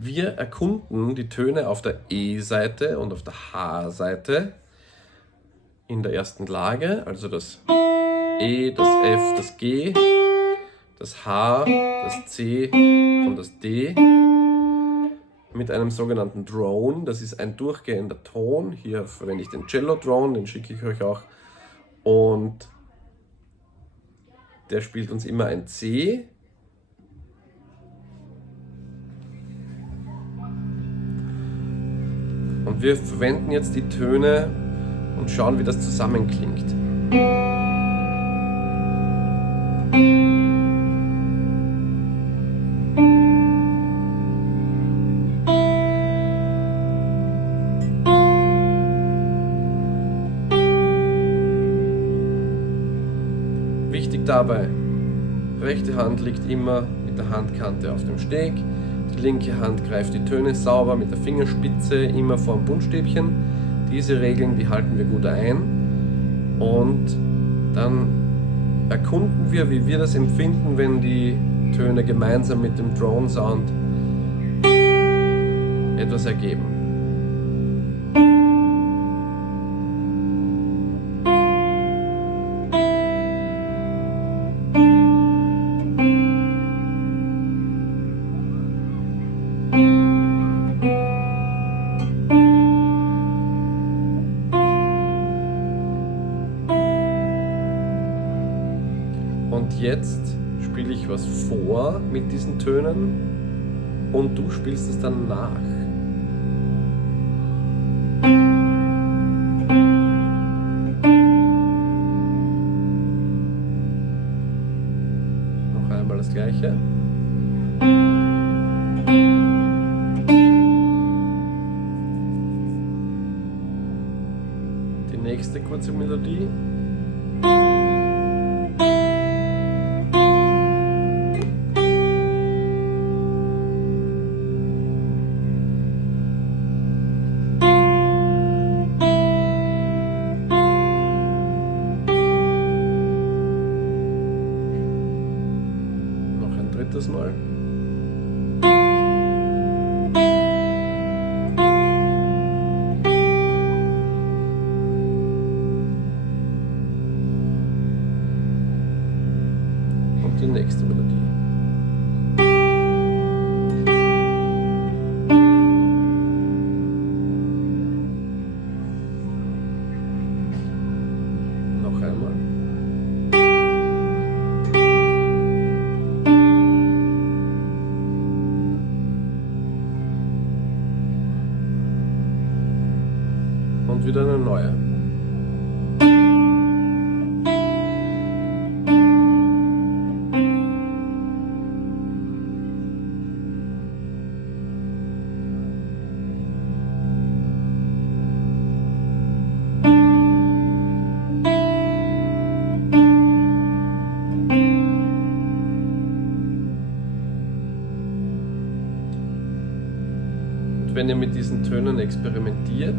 Wir erkunden die Töne auf der E-Seite und auf der H-Seite in der ersten Lage, also das E, das F, das G, das H, das C und das D mit einem sogenannten Drone. Das ist ein durchgehender Ton. Hier verwende ich den Cello Drone, den schicke ich euch auch. Und der spielt uns immer ein C. Und wir verwenden jetzt die Töne und schauen, wie das zusammenklingt. Wichtig dabei, rechte Hand liegt immer mit der Handkante auf dem Steg, die linke Hand greift die Töne sauber mit der Fingerspitze immer vor dem Buntstäbchen. Diese Regeln, die halten wir gut ein und dann erkunden wir, wie wir das empfinden, wenn die Töne gemeinsam mit dem Drone Sound etwas ergeben. Und jetzt spiele ich was vor mit diesen Tönen und du spielst es dann nach. Noch einmal das Gleiche. Die nächste kurze Melodie. Drittes Mal. Und die nächste Melodie. Noch einmal. Und wieder eine neue. Und wenn ihr mit diesen Tönen experimentiert,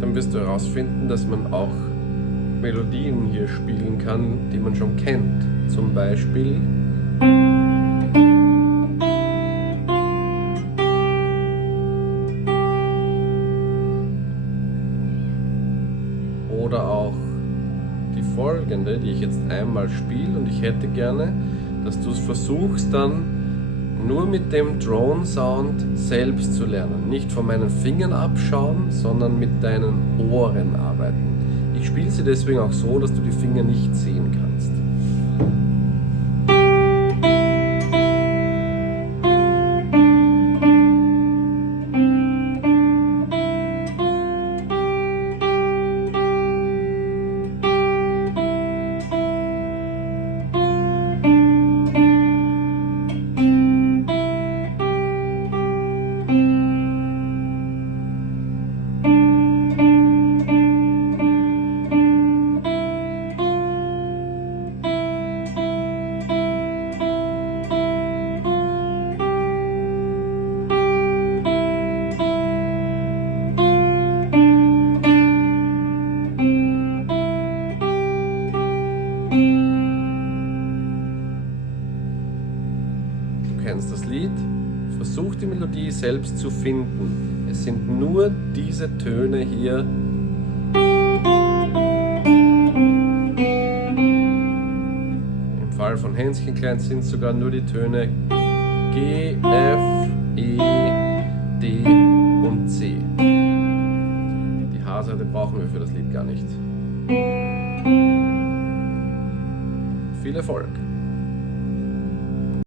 dann wirst du herausfinden, dass man auch Melodien hier spielen kann, die man schon kennt. Zum Beispiel oder auch die folgende, die ich jetzt einmal spiele, und ich hätte gerne, dass du es versuchst dann nur mit dem Drone Sound selbst zu lernen. Nicht von meinen Fingern abschauen, sondern mit deinen Ohren arbeiten. Ich spiele sie deswegen auch so, dass du die Finger nicht sehen kannst. Versuch die Melodie selbst zu finden. Es sind nur diese Töne hier. Im Fall von Hänschen Klein sind es sogar nur die Töne G, F, E, D und C. Die H-Seite brauchen wir für das Lied gar nicht. Viel Erfolg!